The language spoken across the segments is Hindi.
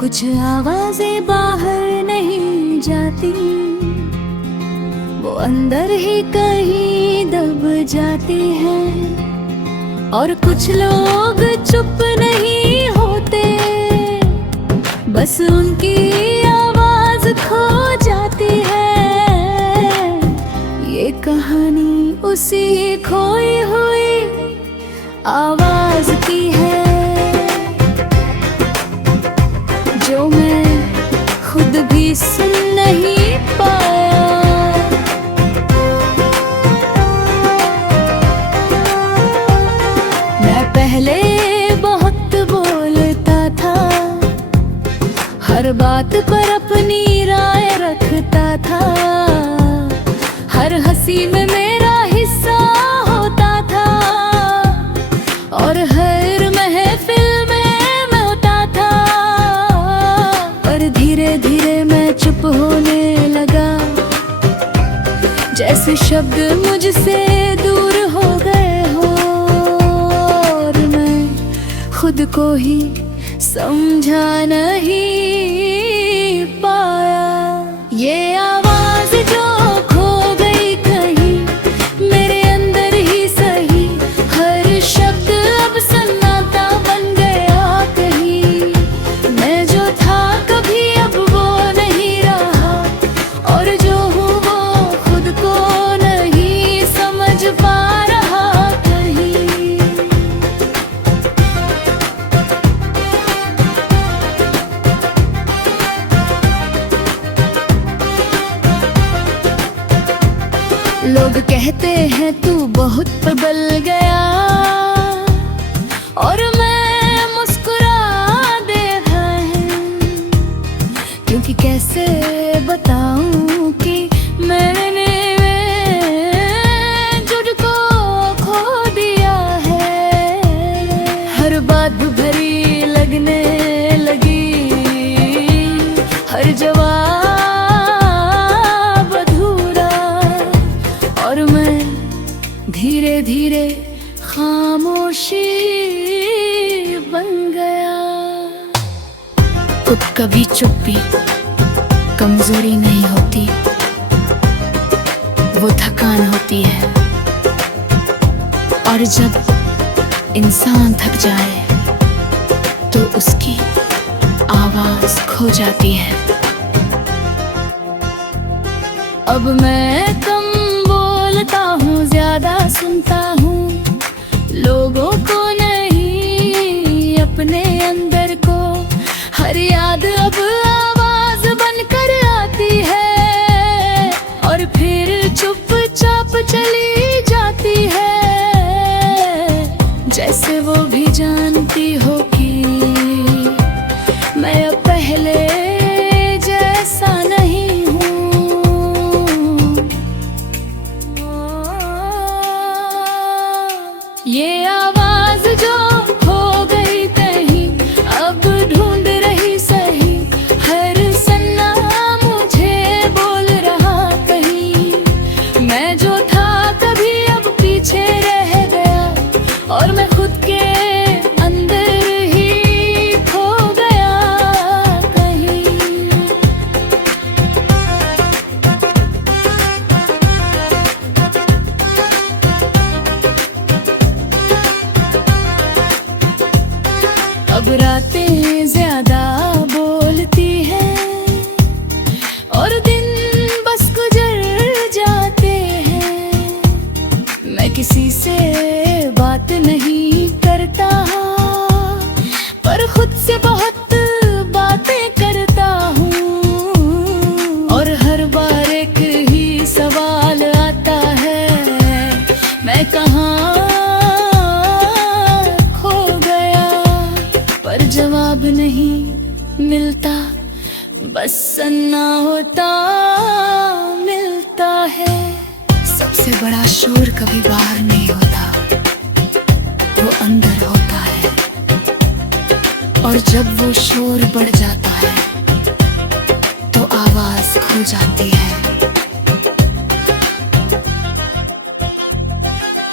कुछ आवाजें बाहर नहीं जाती, वो अंदर ही कहीं दब जाती हैं। और कुछ लोग चुप नहीं होते, बस उनकी आवाज खो जाती है। ये कहानी उसी खोई हुई आवाज की है, जो मैं खुद भी सुन नहीं पाया। मैं पहले बहुत बोलता था, हर बात पर अपनी राय रखता था, हर हंसी में मेरा हिस्सा होता था, और हर महफिल में मैं होता था। पर धीरे धीरे मैं चुप होने लगा, जैसे शब्द मुझसे दूर हो गए हो, और मैं खुद को ही समझा नहीं पाया। ये आवाज जो खो गई कहीं मेरे अंदर ही सही, हर शब्द अब सन्नाटा बन गया कहीं। मैं जो था कभी अब वो नहीं रहा, और जो हूँ वो खुद को नहीं समझ पा रहा कहीं। लोग कहते हैं तू बहुत बदल गया, और मैं मुस्कुरा देखा है, क्योंकि कैसे बताऊं कि मैंने तुझको खो दिया है। हर बात भरी लगने लगी, हर जवाब धीरे धीरे खामोशी बन गया। कभी चुप्पी कमजोरी नहीं होती, वो थकान होती है। और जब इंसान थक जाए तो उसकी आवाज खो जाती है। अब मैं कम बोलता हूँ, ज्यादा सुनता हूँ, लोगों को नहीं अपने अंदर को। हर याद अब आवाज बनकर आती है, और फिर चुपचाप चली जाती है, जैसे वो भी जानती हो कि मैं अब पहले जैसा नहीं हूँ। ये आवाज जो हो गई कहीं अब ढूंढ रही सही, हर सन्ना मुझे बोल रहा कहीं। मैं जो था कभी अब पीछे रह गया, और मैं खुद के अंदर ही खो गया कहीं। अब रातें ज्यादा बोलती हैं, और दिन बस गुजर जाते हैं। मैं किसी से बात नहीं करता, पर खुद से बहुत बातें करता हूँ। और हर बार एक ही सवाल आता है, मैं कहाँ खो गया। पर जवाब नहीं मिलता, बस सन्ना होता मिलता है। सबसे बड़ा शोर कभी बाहर नहीं होता, वो अंदर होता है। और जब वो शोर बढ़ जाता है तो आवाज खो जाती है।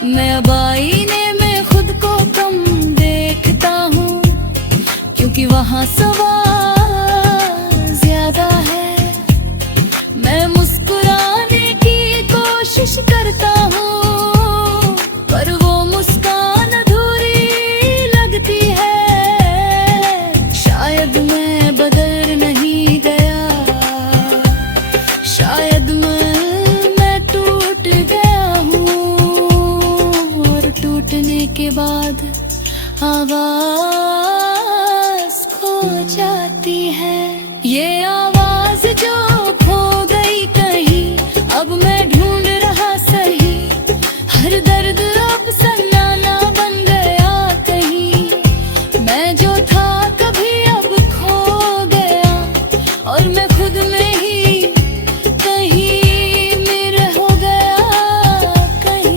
मैं अब आईने में खुद को कम देखता हूँ, क्योंकि वहाँ सवाल के बाद आवाज खो जाती है। ये आवाज जो खो गई कहीं, अब मैं ढूंढ रहा सही। हर दर्द अब सन्नाटा बन गया कहीं। मैं जो था कभी अब खो गया, और मैं खुद में ही कहीं मिर हो गया कहीं।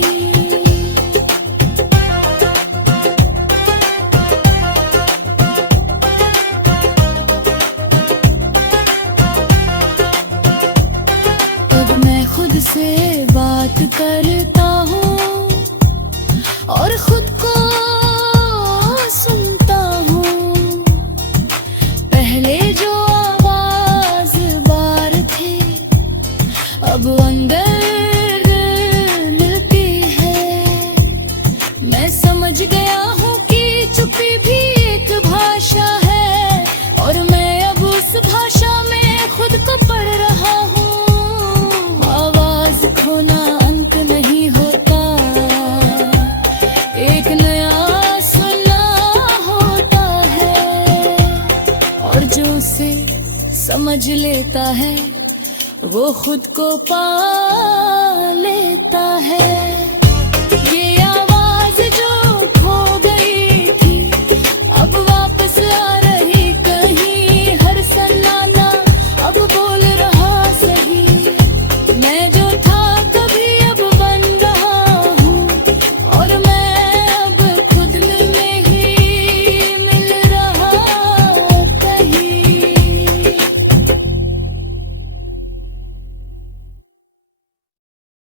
अब मैं खुद से बात करता हूँ और खुद को सुनता हूँ। पहले जो आवाज बाहर थी, अब अंदर मिलती है। मैं समझ गया हूँ कि चुप्पी भी एक भाषा है, और मैं अब उस भाषा में खुद को पढ़ रहा हूँ। आवाज खोना अंत नहीं होता, एक नया सुनना होता है। और जो उसे समझ लेता है वो खुद को पा